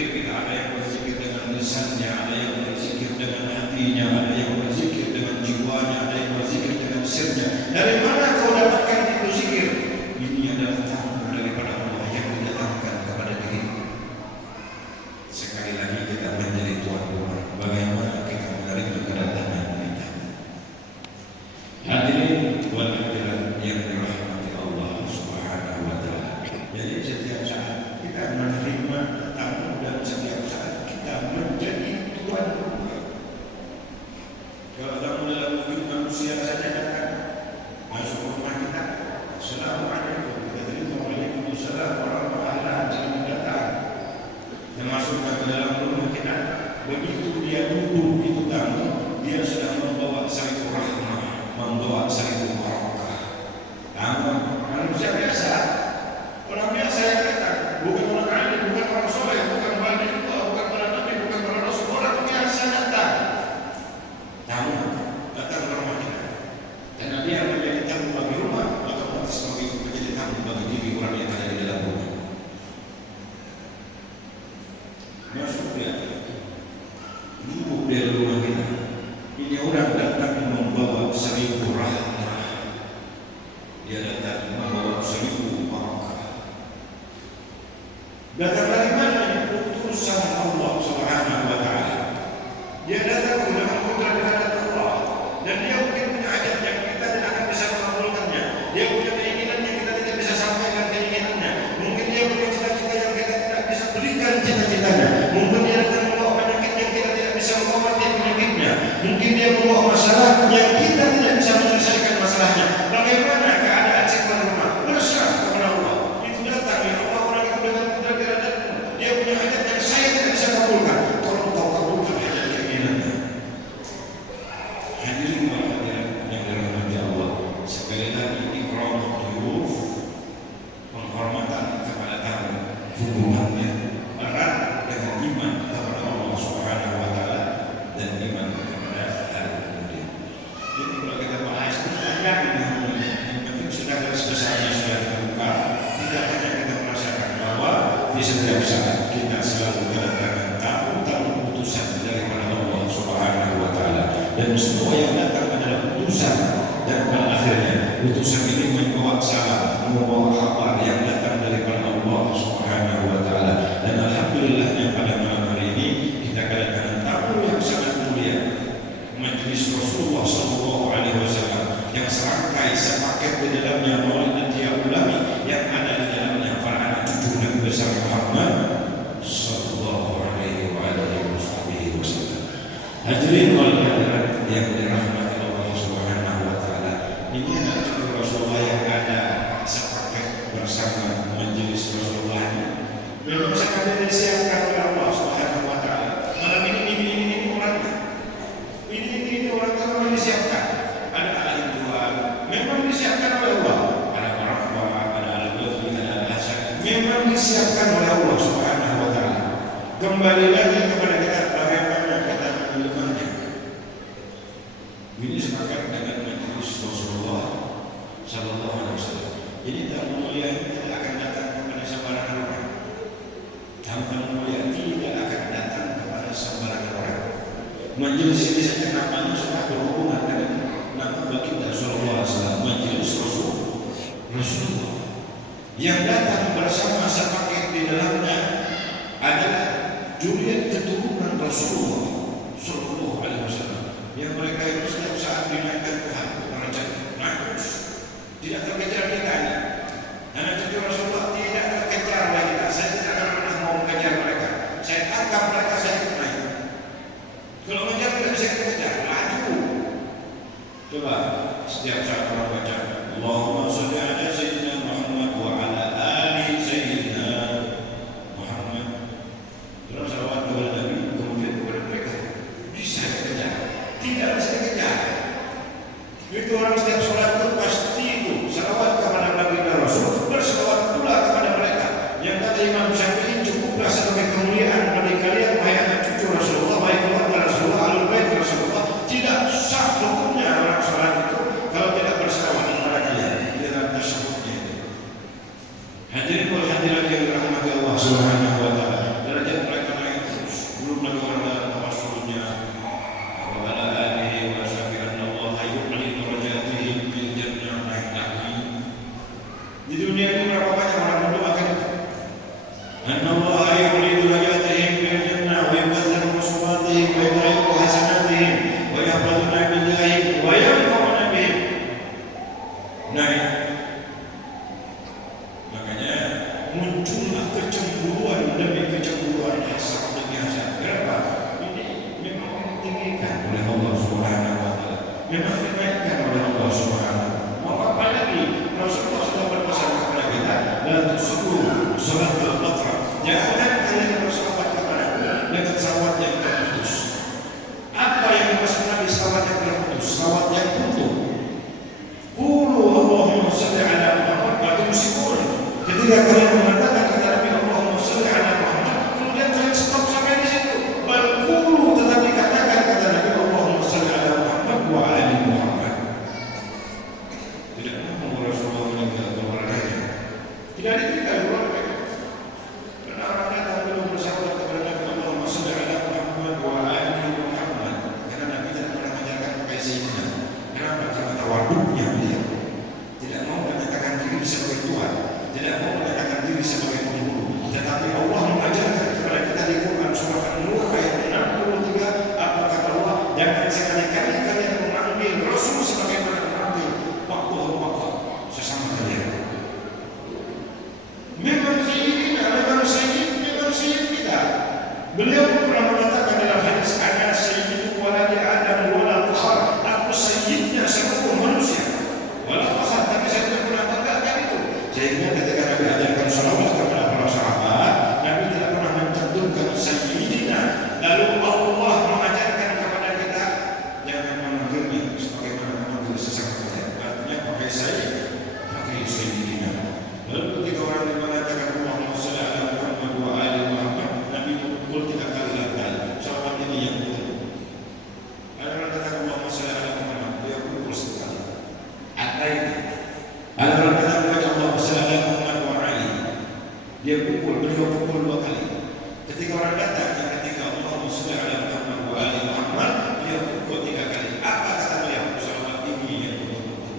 berzikir kita, ada yang berzikir dengan lisannya, ada yang berzikir dengan hatinya, ada yang berzikir dengan jiwanya, ada yang berzikir dengan sirnya. Dari mana kau dapatkan itu zikir? Ini adalah tamu daripada Allah yang didatangkan kepada diri. Sekali lagi kita menjadi tuan rumah. Bagaimana kita menerima kedatangan kita? Hadirin wal hadirat yang dirahmati Allah Subhanahu wa taala. Jadi setiap saat kita menerima tamu dan setiap saat kita menjadi tuan rumah. Kalau tamu dalam wujud manusia saja datang masuk rumah kita, assalamualaikum, kita terima waalaikumsalam warahmatullahi wabarakatuh, datang. Dan masuk ke dalam rumah kita, begitu dia duduk itu tamu, dia sudah membawa satu rahmah, membawa satu barakah. Tamu manusia biasa, orang biasa yang datang, bukan orang alim, bukan orang soleh, bukan wali, bukan para nabi, bukan para rasul, orang biasa datang. Tamu datang ke rumah kita, karena dia menjadi tamu bagi rumah, otomatis begitu menjadi tamu bagi diri orang yang ada di dalam rumah. Masuk dia, duduk di rumah kita. Ini orang datang membawa 1000 rahmah, dia datang membawa 1000 barakah. Datang dari mana? Utusan Allah Subhanahu wa taala. Dia datang dengan kudrat Allah, dan dia mungkin punya hajat yang kita tidak akan bisa mengabulkannya. Dia punya keinginan yang kita tidak bisa sampaikan keinginannya. Mungkin dia punya cita-cita yang kita tidak bisa berikan cita-citanya. Mungkin dia datang membawa penyakit yang kita tidak bisa mengobati penyakitnya. Mungkin dia membawa masalah yang kita tidak bisa menyelesaikan masalahnya. Bagaimana keadaan si tuan rumah? Berserah kepada Allah. Itu datang ya Allah, orang itu dengan kudrat iradatmu. Dia punya hajat yang saya tidak bisa kabulkan. Tolong kau kabulkan hajat keinginannya. Hadirin wal hadirat yang dirahmati Allah. Sekali lagi ikram dhuyuf, penghormatan kepada tamu, hubungannya erat dengan iman kepada Allah Subhanahu wa taala dan iman kepada hari kemudian. Jadi kalau kita bahas banyak ini, yang penting sudah garis besarnya sudah terbuka. Tidak hanya kita merasakan bahwa di setiap saat kita selalu kedatangan tamu-tamu utusan daripada Allah Subhanahu wa taala, dan semua yang datang adalah utusan, dan pada akhirnya utusan ini membawa salam, membawa kabar yang datang daripada Allah Subhanahu wa taala. Dan alhamdulillahnya pada malam hari ini kita kedatangan tamu yang sangat mulia, Majelis Rasulullah sallallahu alaihi wasallam, yang serangkai sepaket di dalamnya Maulid Atiyah Ulami, yang ada di dalamnya para anak cucu Nabi besar Muhammad sallallahu alaihi wasallam. Hadirin wal hadirat yang dirahmati Allah Subhanahu wa taala. Ini adalah cucu Rasulullah yang ada sepaket bersama Majelis Rasulullah ini. Memang sengaja disiapkan oleh Allah Subhanahu wa taala. Malam ini orangnya. Ini orang yang memang disiapkan. Ada ahli dua, memang disiapkan oleh Allah. Ada Marahbah, ada Al-Ghazali, ada Al-Hasan. Memang disiapkan oleh Allah Subhanahu wa taala. Kembali lagi kepada kita, bagaimana kita menerimanya. Ini sepakat dengan Majelis Rasulullah sallallahu alaihi wasallam. Jadi tamu mulia ini tidak akan datang kepada sembarangan orang. Tamu mulia tidak akan datang kepada sembarangan orang. Majelis ini saja namanya sudah berhubungan dengan nama baginda sallallahu alaihi wasallam, Majelis Rasulullah. Yang datang bersama sepaket di dalamnya adalah zuriat keturunan Rasulullah sallallahu alaihi wasallam, yang mereka itu setiap saat dinaikkan Tuhan derajat makus, tidak terkejar kita. Anak cucu Rasulullah tidak terkejar oleh kita. Saya tidak akan pernah mau mengejar mereka. Saya tangkap mereka, saya ikut naik. Kalau mengejar tidak bisa kejar, laju. Coba setiap saat orang baca Allahumma sholli ala sayyidina Muhammad wa ala ali sayyidina Muhammad, terus salawat kepada Nabi, kemudian kepada mereka, bisa kejar? Tidak bisa kejar. Itu orang setiap sholat itu pasti itu salawat kepada Beliau pernah mengatakan dalam hadis, ana sayyidu waladi Adam wala fakhar, aku sayyidnya seluruh manusia wala fakhar, tapi saya tidak pernah banggakan itu. Sehingga ketika Nabi ajarkan salawat kepada para sahabat, Nabi tidak pernah mencantumkan sayyidina. Lalu Allah mengajarkan kepada kita jangan memanggilnya sebagaimana memanggil sesama kita. Artinya pakai saya, pakai sayyidina. Lalu ketika orang yang mengatakan Allahumma shalli ala Muhammad wa ali Muhammad, Nabi pukul 3 kali lantai. Salawat ini yang betul. Ada orang kata Allahumma shalli ala Muhammad, dia pukul sekali. Ada itu. Ada orang kata Allahumma shalli ala Muhammad wa ali, dia pukul, beliau pukul 2 kali. Ketika orang datang yang ketiga Allahumma shalli ala Muhammad wa ali Muhammad, dia pukul 3 kali. Apa kata beliau? Salawat ini yang betul-betul.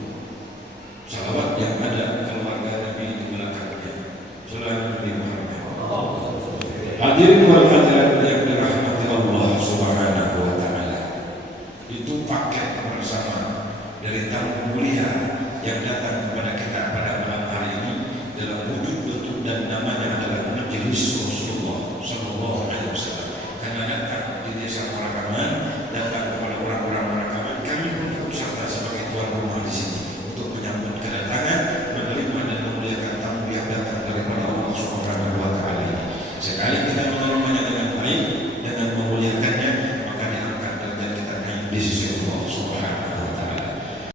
Salawat yang ada keluarga Nabi di belakangnya. Salawat Nabi Muhammad. Hadirin wal hadirat yang dirahmati Allah Subhanahu wa taala. Itu paket bersama dari tamu mulia yang datang kepada kita pada malam hari ini dalam wujud bentuk dan namanya adalah Majelis